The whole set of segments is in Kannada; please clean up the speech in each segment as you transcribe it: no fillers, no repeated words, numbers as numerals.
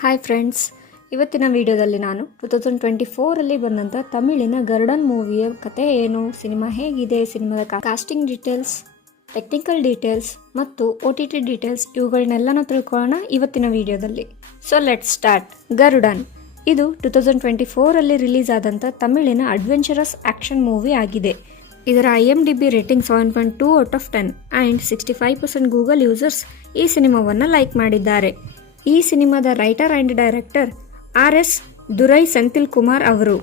ಹಾಯ್ ಫ್ರೆಂಡ್ಸ್, ಇವತ್ತಿನ ವಿಡಿಯೋದಲ್ಲಿ ನಾನು 2024 ಬಂದಂಥ ತಮಿಳಿನ ಗರುಡನ್ ಮೂವಿಯ ಕತೆ ಏನು, ಸಿನಿಮಾ ಹೇಗಿದೆ, ಸಿನಿಮಾದ ಕಾಸ್ಟಿಂಗ್ ಡೀಟೇಲ್ಸ್, ಟೆಕ್ನಿಕಲ್ ಡೀಟೇಲ್ಸ್ ಮತ್ತು OTT ಡೀಟೇಲ್ಸ್ ಇವುಗಳನ್ನೆಲ್ಲನೂ ತಿಳ್ಕೊಳ್ಳೋಣ ಇವತ್ತಿನ ವಿಡಿಯೋದಲ್ಲಿ. So let's start. ಗರುಡನ್ ಇದು 2024 ರಿಲೀಸ್ ಆದಂಥ ತಮಿಳಿನ ಅಡ್ವೆಂಚರಸ್ ಆಕ್ಷನ್ ಮೂವಿ ಆಗಿದೆ. ಇದರ IMDb rating 7.2 out of 10 and 65% Google users ಈ ಸಿನಿಮಾವನ್ನು ಲೈಕ್ ಮಾಡಿದ್ದಾರೆ. ಈ ಸಿನಿಮಾದ writer and director RS Durai Senthil Kumar ಅವರು.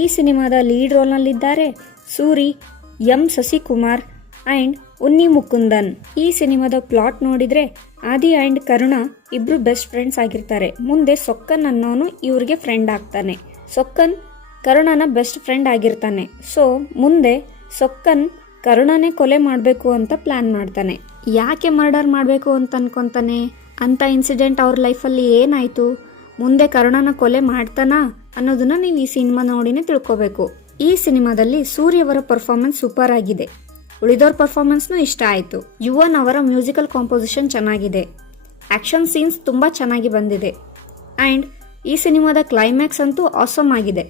ಈ ಸಿನಿಮಾದ ಲೀಡ್ ರೋಲ್ನಲ್ಲಿದ್ದಾರೆ ಸೂರಿ, M ಶಶಿಕುಮಾರ್ ಆ್ಯಂಡ್ ಉನ್ನಿ ಮುಕುಂದನ್. ಈ ಸಿನಿಮಾದ ಪ್ಲಾಟ್ ನೋಡಿದರೆ ಆದಿ ಆ್ಯಂಡ್ ಕರುಣ ಇಬ್ರು ಬೆಸ್ಟ್ ಫ್ರೆಂಡ್ಸ್ ಆಗಿರ್ತಾರೆ. ಮುಂದೆ ಸೊಕ್ಕನ್ ಅನ್ನೋನು ಇವ್ರಿಗೆ ಫ್ರೆಂಡ್ ಆಗ್ತಾನೆ. ಸೊಕ್ಕನ್ ಕರುಣನ ಬೆಸ್ಟ್ ಫ್ರೆಂಡ್ ಆಗಿರ್ತಾನೆ. ಸೊ ಮುಂದೆ ಸೊಕ್ಕನ್ ಕರುಣನೇ ಕೊಲೆ ಮಾಡಬೇಕು ಅಂತ ಪ್ಲ್ಯಾನ್ ಮಾಡ್ತಾನೆ. ಯಾಕೆ ಮರ್ಡರ್ ಮಾಡಬೇಕು ಅಂತ ಅನ್ಕೊತಾನೆ? ಅಂಥ ಇನ್ಸಿಡೆಂಟ್ ಅವ್ರ ಲೈಫಲ್ಲಿ ಏನಾಯಿತು, ಮುಂದೆ ಕರುಣನ ಕೊಲೆ ಮಾಡ್ತಾನಾ ಅನ್ನೋದನ್ನ ನೀವು ಈ ಸಿನಿಮಾ ನೋಡಿನೇ ತಿಳ್ಕೊಬೇಕು. ಈ ಸಿನಿಮಾದಲ್ಲಿ ಸೂರ್ಯವರ ಪರ್ಫಾರ್ಮೆನ್ಸ್ ಸೂಪರ್ ಆಗಿದೆ. ಉಳಿದವ್ರ ಪರ್ಫಾರ್ಮೆನ್ಸ್ನೂ ಇಷ್ಟ ಆಯಿತು. ಯುವನ್ ಅವರ ಮ್ಯೂಸಿಕಲ್ ಕಾಂಪೋಸಿಷನ್ ಚೆನ್ನಾಗಿದೆ. ಆ್ಯಕ್ಷನ್ ಸೀನ್ಸ್ ತುಂಬ ಚೆನ್ನಾಗಿ ಬಂದಿದೆ. ಆ್ಯಂಡ್ ಈ ಸಿನಿಮಾದ ಕ್ಲೈಮ್ಯಾಕ್ಸ್ ಅಂತೂ ಆಸಮ್ ಆಗಿದೆ.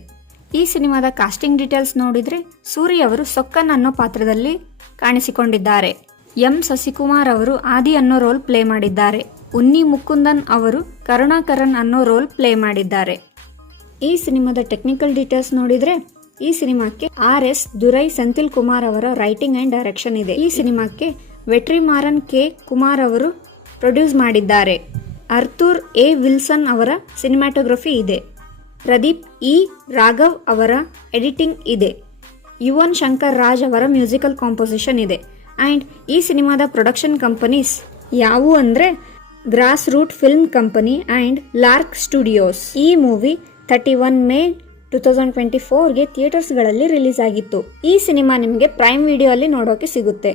ಈ ಸಿನಿಮಾದ ಕಾಸ್ಟಿಂಗ್ ಡೀಟೇಲ್ಸ್ ನೋಡಿದರೆ ಸೂರಿ ಅವರು ಸೊಕ್ಕನ್ ಅನ್ನೋ ಪಾತ್ರದಲ್ಲಿ ಕಾಣಿಸಿಕೊಂಡಿದ್ದಾರೆ. M ಶಶಿಕುಮಾರ್ ಅವರು ಆದಿ ಅನ್ನೋ ರೋಲ್ ಪ್ಲೇ ಮಾಡಿದ್ದಾರೆ. ಉನ್ನಿ ಮುಕುಂದನ್ ಅವರು ಕರುಣಾಕರನ್ ಅನ್ನೋ ರೋಲ್ ಪ್ಲೇ ಮಾಡಿದ್ದಾರೆ. ಈ ಸಿನಿಮಾದ ಟೆಕ್ನಿಕಲ್ ಡೀಟೇಲ್ಸ್ ನೋಡಿದರೆ ಈ ಸಿನಿಮಾಕ್ಕೆ RS ದುರೈ ಸೆಂಥಿಲ್ ಕುಮಾರ್ ಅವರ ರೈಟಿಂಗ್ ಆ್ಯಂಡ್ ಡೈರೆಕ್ಷನ್ ಇದೆ. ಈ ಸಿನಿಮಾಕ್ಕೆ ವೆಟ್ರಿಮಾರನ್ K ಕುಮಾರ್ ಅವರು ಪ್ರೊಡ್ಯೂಸ್ ಮಾಡಿದ್ದಾರೆ. ಅರ್ತೂರ್ A ವಿಲ್ಸನ್ ಅವರ ಸಿನಿಮ್ಯಾಟೋಗ್ರಫಿ ಇದೆ. ಪ್ರದೀಪ್ E ರಾಘವ್ ಅವರ ಎಡಿಟಿಂಗ್ ಇದೆ. ಯುವನ್ ಶಂಕರ್ ರಾಜ್ ಅವರ ಮ್ಯೂಸಿಕಲ್ ಕಾಂಪೋಸಿಷನ್ ಇದೆ. ಆ್ಯಂಡ್ ಈ ಸಿನಿಮಾದ ಪ್ರೊಡಕ್ಷನ್ ಕಂಪನೀಸ್ ಯಾವುವು ಅಂದರೆ Grass Root Film Company and Lark Studios. ಈ ಮೂವಿ 31 ಮೇ 2024ಗೆ ಥಿಯೇಟರ್ಸ್ಗಳಲ್ಲಿ ರಿಲೀಸ್ ಆಗಿತ್ತು. ಈ ಸಿನಿಮಾ ನಿಮಗೆ ಪ್ರೈಮ್ ವಿಡಿಯೋ ಅಲ್ಲಿ ನೋಡೋಕೆ ಸಿಗುತ್ತೆ.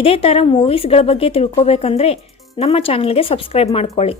ಇದೇ ಥರ ಮೂವೀಸ್ಗಳ ಬಗ್ಗೆ ತಿಳ್ಕೊಬೇಕಂದ್ರೆ ನಮ್ಮ ಚಾನಲ್ಗೆ ಸಬ್ಸ್ಕ್ರೈಬ್ ಮಾಡ್ಕೊಳ್ಳಿ.